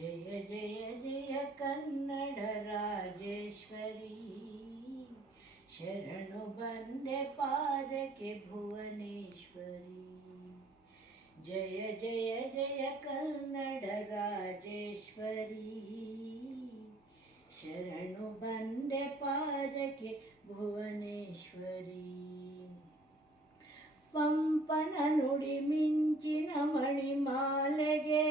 ಜಯ ಜಯ ಜಯ ಕನ್ನಡ ರಾಜೇಶ್ವರಿ, ಶರಣು ಬಂದೆ ಪಾದಕ್ಕೆ ಭುವನೇಶ್ವರಿ. ಜಯ ಜಯ ಜಯ ಕನ್ನಡ ರಾಜೇಶ್ವರಿ, ಶರಣು ಬಂದೆ ಪಾದಕ್ಕೆ ಭುವನೇಶ್ವರಿ. ಪಂಪನ ನುಡಿ ಮಿಂಚಿನ ಮಣಿಮಾಲೆಗೆ,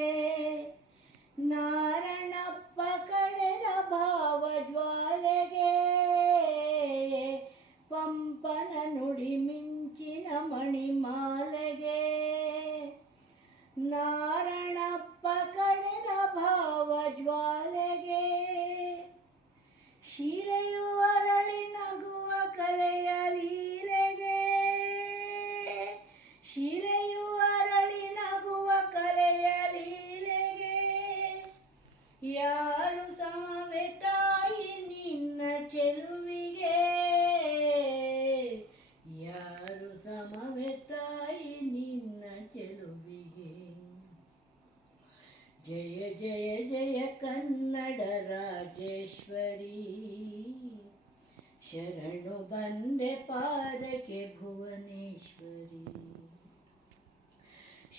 ನಾರಣಪ್ಪ ಕಡೆದ ಭಾವ ಜ್ವಾಲೆಗೆ. ಪಂಪನ ನುಡಿ ಮಿಂಚಿನ ಮಣಿಮಾಲೆಗೆ, ನಾರಣಪ್ಪ ಕಡೆದ ಭಾವ ಜ್ವಾಲೆಗೆ. ಶೀಲೆಯು ಅರಳಿ ನಗುವ ಕಲೆಯ ಲೀಲೆಗೆ, ಶೀಲೆಯು ಅರಳಿ ನಗುವ ಕಲೆಯ ಲೀಲೆಗೆ. ಯಾರು ಸಮವೇ ತಾಯಿ ನಿನ್ನ ಚೆಲುವಿಗೆ, ಯಾರು ಸಮವೇ ತಾಯಿ ನಿನ್ನ ಚೆಲುವಿಗೆ. ಜಯ ಜಯ ಜಯ ಕನ್ನಡ ರಾಜೇಶ್ವರಿ, ಶರಣು ಬಂದೆ ಪಾದಕ್ಕೆ ಭುವನೇಶ್ವರಿ.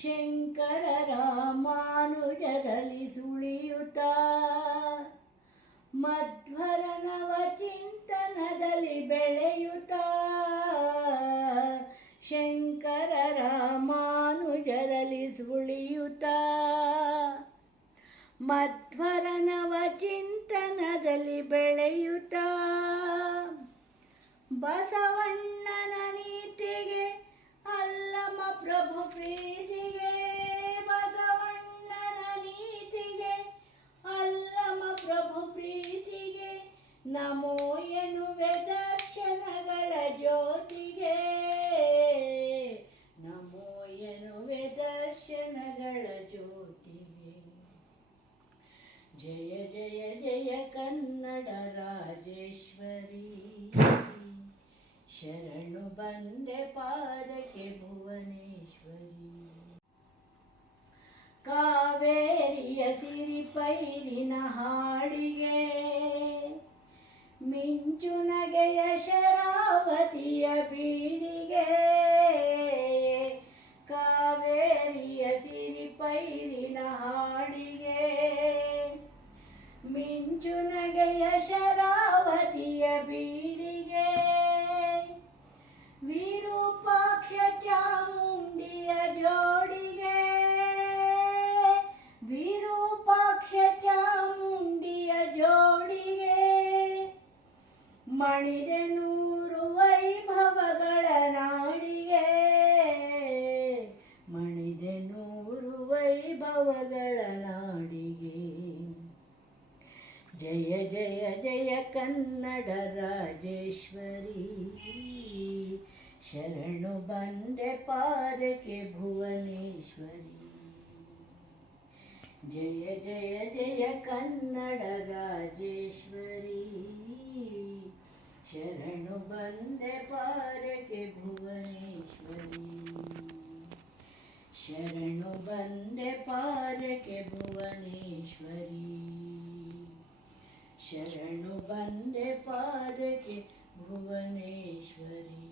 ಶಂಕರ ರಾಮಾನುಜರಲ್ಲಿ ಸುಳಿಯುತ್ತ, ಮಧ್ವರ ನವ ಚಿಂತನದಲ್ಲಿ ಬೆಳೆಯುತ್ತ. ಶಂಕರ ರಾಮಾನುಜರಲ್ಲಿ ಸುಳಿಯುತ್ತ, ಮಧ್ವರ ನವ ಚಿಂತನದಲ್ಲಿ ಬೆಳೆಯುತ್ತ. ಬಸವಣ್ಣನ ನೀತಿಗೆ ಅಲ್ಲಮ ಪ್ರಭು ಪ್ರೀತಿಗೆ, ಬಸವಣ್ಣನ ನೀತಿಗೆ ಅಲ್ಲಮ ಪ್ರಭು ಪ್ರೀತಿಗೆ. ನಮೋ ಎನ್ನುವೆ ದರ್ಶನಗಳ ಜ್ಯೋತಿಗೆ, ನಮೋ ಎನ್ನುವೆ ದರ್ಶನಗಳ ಜ್ಯೋತಿಗೆ. ಜಯ ಜಯ ಜಯ ಕನ್ನಡ ರಾಜೇಶ್ವರಿ, ಶರಣು ಬಂದೆ ಪಾದಕ್ಕೆ ಭುವನೇಶ್ವರಿ. ಕಾವೇರಿಯ ಸಿರಿಪೈರಿನ ಹಾಡಿಗೆ, ಮಿಂಚು ನಗೆಯ ಶರಾವತಿಯ ಬೀಡಿಗೆ. ಕಾವೇರಿಯ ಸಿರಿಪೈರಿನ ಹಾಡಿಗೆ, ಮಿಂಚು ನಗೆಯ ಶರಾವತಿಯ ಬೀಡಿಗೆ. ವಿರೂಪಾಕ್ಷ ಚಾಮುಂಡಿಯ ಜೋಡಿಗೆ, ವಿರೂಪಾಕ್ಷ ಚಾಮುಂಡಿಯ ಜೋಡಿಗೆ. ಮಣಿದೆ ನೂರು ವೈಭವಗಳ ನಾಡಿಗೆ, ಮಣಿದೆ ನೂರು ವೈಭವಗಳ ನಾಡಿಗೆ. ಜಯ ಜಯ ಜಯ ಕನ್ನಡ ರಾಜೇಶ್ವರಿ, ಶರಣು ಬಂದೆ ಪಾದಕ್ಕೆ ಭುವನೇಶ್ವರಿ. ಜಯ ಜಯ ಜಯ ಕನ್ನಡ ರಾಜೇಶ್ವರಿ, ಶರಣು ಬಂದೆ ಪಾದಕ್ಕೆ ಭುವನೇಶ್ವರಿ. ಶರಣು ಬಂದೆ ಪಾದಕ್ಕೆ ಭುವನೇಶ್ವರಿ, ಶರಣು ಬಂದೆ ಪಾದಕ್ಕೆ ಭುವನೇಶ್ವರಿ.